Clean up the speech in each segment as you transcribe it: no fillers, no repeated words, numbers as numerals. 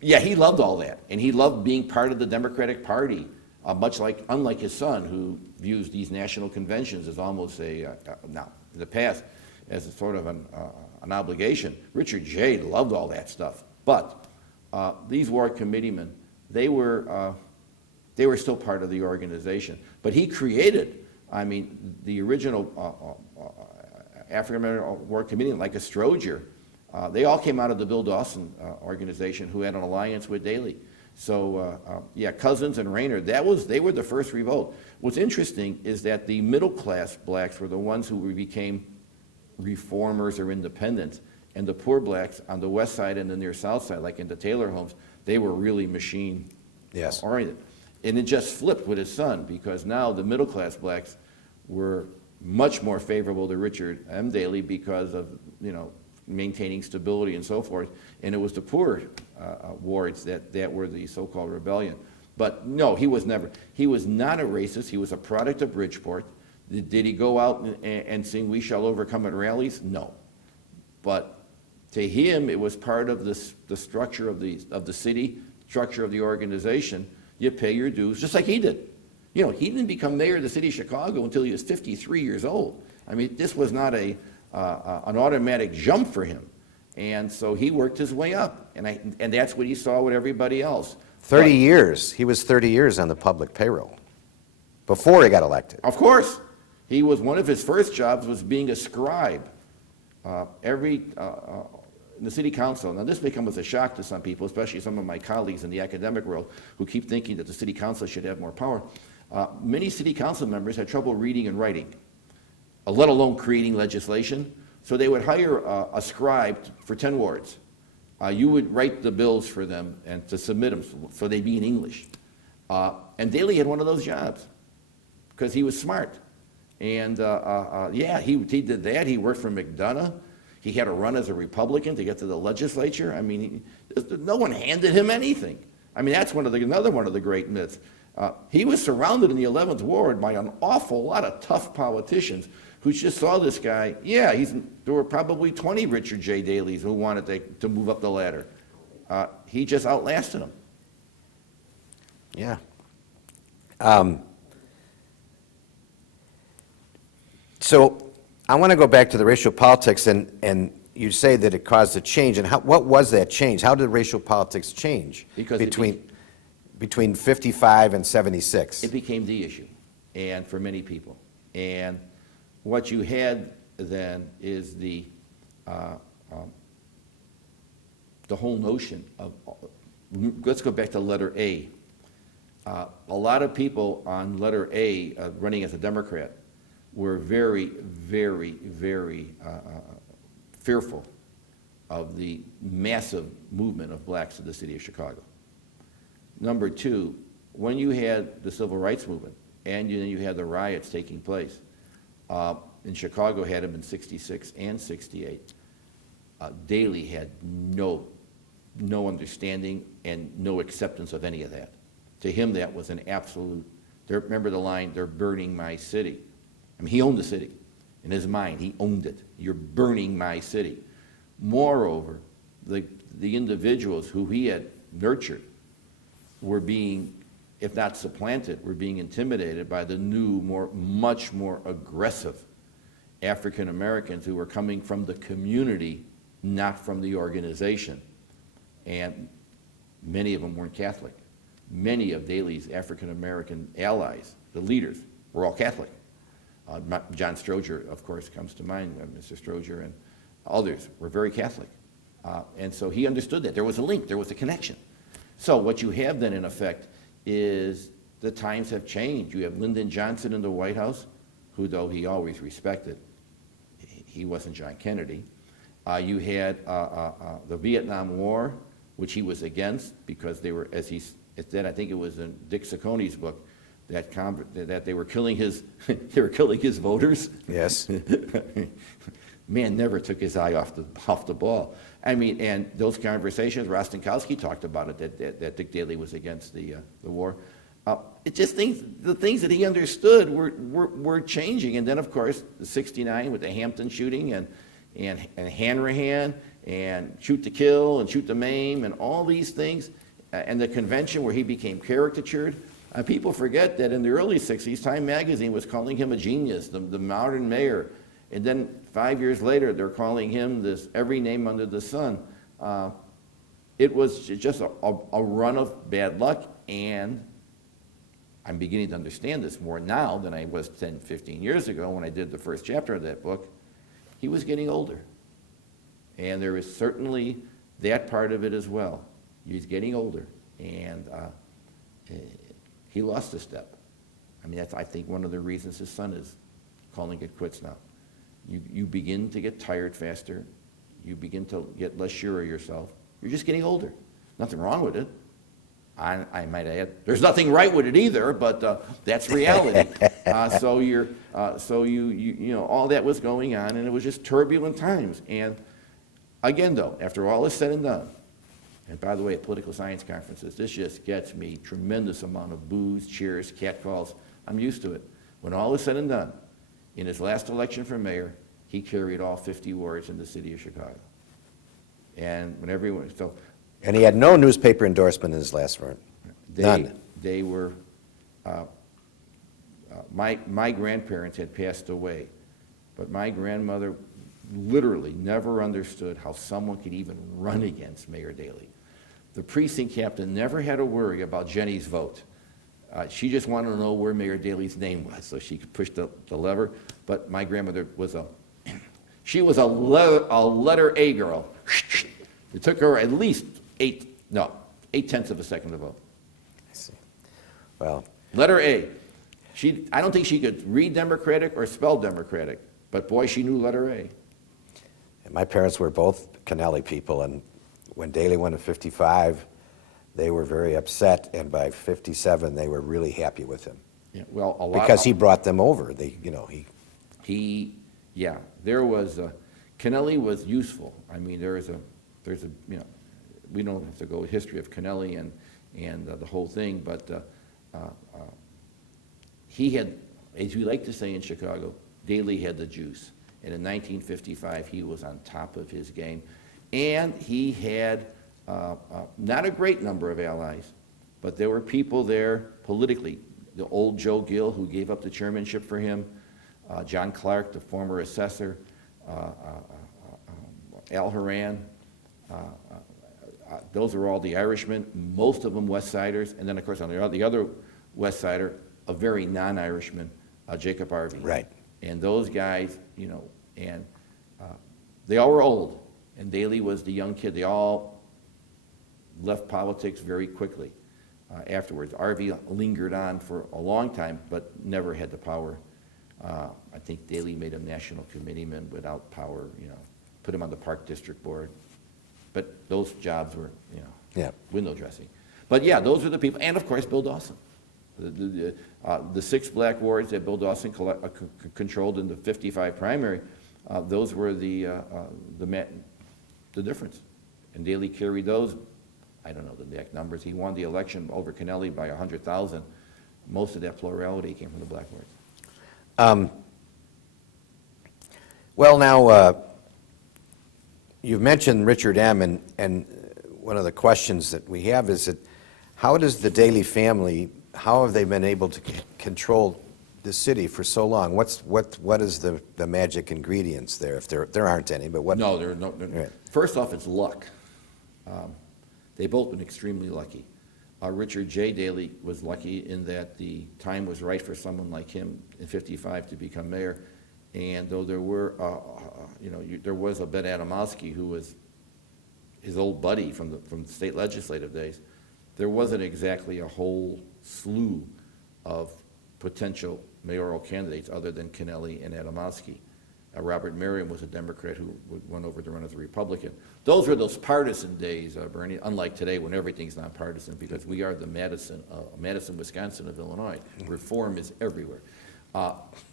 Yeah, he loved all that, and he loved being part of the Democratic Party, unlike his son, who views these national conventions as almost now in the past as a sort of an obligation. Richard J. loved all that stuff, but these ward committeemen, they were still part of the organization. But he created, the original African American ward committeemen, like a Stroger. They all came out of the Bill Dawson organization, who had an alliance with Daley. So, Cousins and Rayner, they were the first revolt. What's interesting is that the middle class blacks were the ones who became reformers or independents, and the poor blacks on the west side and the near south side, like in the Taylor homes, they were really machine oriented. And it just flipped with his son, because now the middle class blacks were much more favorable to Richard M. Daley because of, maintaining stability and so forth, and it was the poor wards that were the so-called rebellion. But no, he was not a racist. He was a product of Bridgeport. Did he go out and sing "We Shall Overcome" at rallies? No. But to him, it was part of the structure of the city, structure of the organization. You pay your dues, just like he did. He didn't become mayor of the city of Chicago until he was 53 years old. This was not an automatic jump for him, and so he worked his way up, and that's what he saw with everybody else. 30 years. He was 30 years on the public payroll before he got elected. Of course, he was one of his first jobs was being a scribe. In the city council. Now, this may come as a shock to some people, especially some of my colleagues in the academic world, who keep thinking that the city council should have more power. Many city council members had trouble reading and writing, let alone creating legislation. So they would hire a scribe for 10 wards. You would write the bills for them and to submit them so they'd be in English. And Daley had one of those jobs because he was smart. And he did that. He worked for McDonough. He had to run as a Republican to get to the legislature. No one handed him anything. That's another one of the great myths. He was surrounded in the 11th Ward by an awful lot of tough politicians who just saw this guy. There were probably 20 Richard J. Daleys who wanted to move up the ladder. He just outlasted them. Yeah. So I want to go back to the racial politics, and you say that it caused a change. And what was that change? How did racial politics change between 55 and 76? It became the issue, and for many people. And what you had then is the whole notion of, let's go back to letter A. A lot of people on letter A running as a Democrat were very, very, very fearful of the massive movement of blacks to the city of Chicago. Number two, when you had the civil rights movement and then you had the riots taking place, in Chicago had them in 66 and 68, Daley had no understanding and no acceptance of any of that. To him, that was an absolute, remember the line, "They're burning my city." He owned the city. In his mind, he owned it. You're burning my city. Moreover, the individuals who he had nurtured were being, if not supplanted, were being intimidated by the new, much more aggressive African Americans who were coming from the community, not from the organization. And many of them weren't Catholic. Many of Daley's African American allies, the leaders, were all Catholic. John Stroger, of course, comes to mind. Mr. Stroger and others were very Catholic. And so he understood that. There was a link. There was a connection. So what you have then, in effect, is the times have changed. You have Lyndon Johnson in the White House, who, though he always respected, he wasn't John Kennedy. You had the Vietnam War, which he was against because they were, as he said, I think it was in Dick Siccone's book, that they were killing his voters. Yes. Man never took his eye off the ball. And those conversations, Rostenkowski talked about it, that Dick Daley was against the war. It just the things that he understood were changing. And then, of course, the '69 with the Hampton shooting and Hanrahan and shoot to kill and shoot to maim and all these things, and the convention where he became caricatured. People forget that in the early 60s, Time magazine was calling him a genius, the modern mayor. And then 5 years later, they're calling him this every name under the sun. It was just a run of bad luck, and I'm beginning to understand this more now than I was 10, 15 years ago when I did the first chapter of that book. He was getting older. And there is certainly that part of it as well. He's getting older, and he lost a step. I mean, that's, I think, one of the reasons his son is calling it quits now. You begin to get tired faster. You begin to get less sure of yourself. You're just getting older. Nothing wrong with it. I might add, there's nothing right with it either, but that's reality. So you know, all that was going on, and it was just turbulent times. And again, though, after all is said and done, and by the way, at political science conferences, this just gets me tremendous amount of boos, cheers, catcalls. I'm used to it. When all is said and done, in his last election for mayor, he carried all 50 wards in the city of Chicago. And when everyone, so. And he had no newspaper endorsement in his last run. None. They were, my grandparents had passed away, but my grandmother literally never understood how someone could even run against Mayor Daley. The precinct captain never had to worry about Jenny's vote. She just wanted to know where Mayor Daley's name was so she could push the lever. But my grandmother was she was a letter A girl. It took her at least 8/10 of a second to vote. I see. Well. Letter A. I don't think she could read Democratic or spell Democratic, but boy, she knew letter A. And my parents were both Kennelly people, and when Daley went to 55, they were very upset, and by 57, they were really happy with him. Yeah, well, a lot because he brought them over. There was Kennelly was useful. I mean, there's a you know, we don't have to go history of Kennelly and the whole thing, but he had, as we like to say in Chicago, Daley had the juice. And in 1955, he was on top of his game. And he had not a great number of allies, but there were people there politically. The old Joe Gill, who gave up the chairmanship for him, John Clark, the former assessor, Al Horan. Those are all the Irishmen, most of them West Siders. And then, of course, on the other West Sider, a very non-Irishman, Jacob Harvey. Right. And those guys, you know, and they all were old, and Daley was the young kid. They all left politics very quickly afterwards. Harvey lingered on for a long time, but never had the power. I think Daley made him national committeeman without power, you know, put him on the Park District Board. But those jobs were, you know, window dressing. But yeah, those are the people, and of course, Bill Dawson. The 6 black wards that Bill Dawson controlled in the 55 primary, those were the difference. And Daley carried those. I don't know the exact numbers. He won the election over Kennelly by 100,000. Most of that plurality came from the black wards. Well, now, you've mentioned Richard M., and one of the questions that we have is that how does the Daley family, how have they been able to control the city for so long? What is the magic ingredients there, if there aren't any, but what? No, there are no. Right. First off, it's luck. They've both been extremely lucky. Richard J. Daley was lucky in that the time was right for someone like him in 55 to become mayor. And though there were, there was a Ben Adamowski who was his old buddy from the state legislative days, there wasn't exactly a whole slew of potential mayoral candidates other than Kennelly and Adamowski. Robert Merriam was a Democrat who went over to run as a Republican. Those were those partisan days, Bernie, unlike today when everything's nonpartisan, because we are the Madison, Wisconsin of Illinois. Reform is everywhere.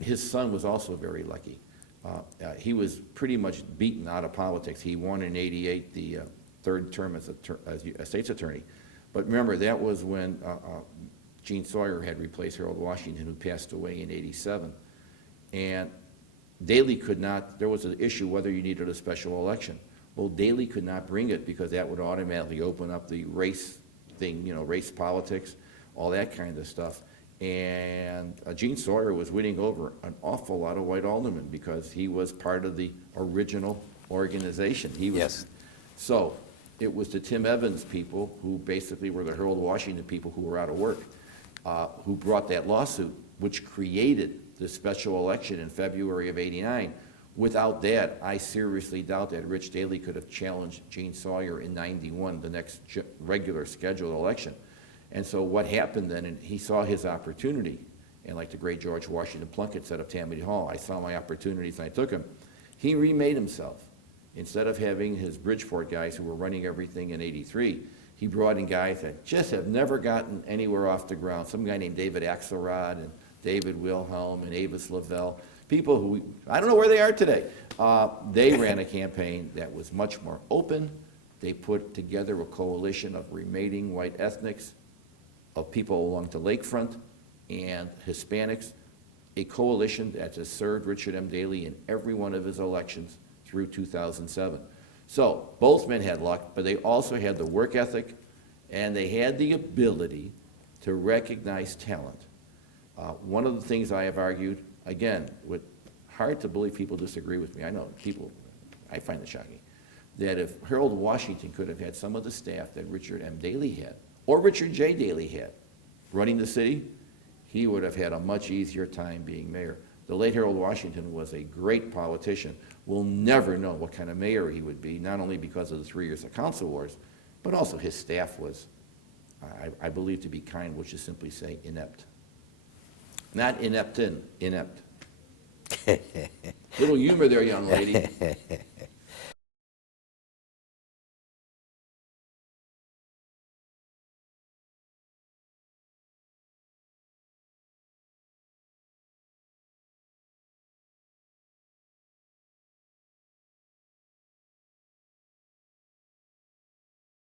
His son was also very lucky. He was pretty much beaten out of politics. He won in '88 the third term as a state's attorney. But remember, that was when Gene Sawyer had replaced Harold Washington, who passed away in '87. And Daley could not, there was an issue whether you needed a special election. Well, Daley could not bring it because that would automatically open up the race thing, race politics, all that kind of stuff. And Gene Sawyer was winning over an awful lot of white aldermen because he was part of the original organization. He was, Yes. So it was the Tim Evans people, who basically were the Harold Washington people who were out of work, who brought that lawsuit, which created the special election in February of '89. Without that, I seriously doubt that Rich Daley could have challenged Gene Sawyer in '91, the next regular scheduled election. And so what happened then, and he saw his opportunity, and like the great George Washington Plunkett said of Tammany Hall, I saw my opportunities and I took them. He remade himself. Instead of having his Bridgeport guys who were running everything in '83, he brought in guys that just have never gotten anywhere off the ground. Some guy named David Axelrod and David Wilhelm and Avis Lavelle, people who, I don't know where they are today. They ran a campaign that was much more open. They put together a coalition of remaining white ethnics, of people along the lakefront, and Hispanics, a coalition that has served Richard M. Daley in every one of his elections through 2007. So both men had luck, but they also had the work ethic, and they had the ability to recognize talent. One of the things I have argued, again, with hard to believe people disagree with me, I know people, I find it shocking, that if Harold Washington could have had some of the staff that Richard M. Daley had, or Richard J. Daley had, running the city, he would have had a much easier time being mayor. The late Harold Washington was a great politician. We'll never know what kind of mayor he would be, not only because of the 3 years of council wars, but also his staff was, I believe to be kind, which is simply say inept. Not inept, inept. Little humor there, young lady.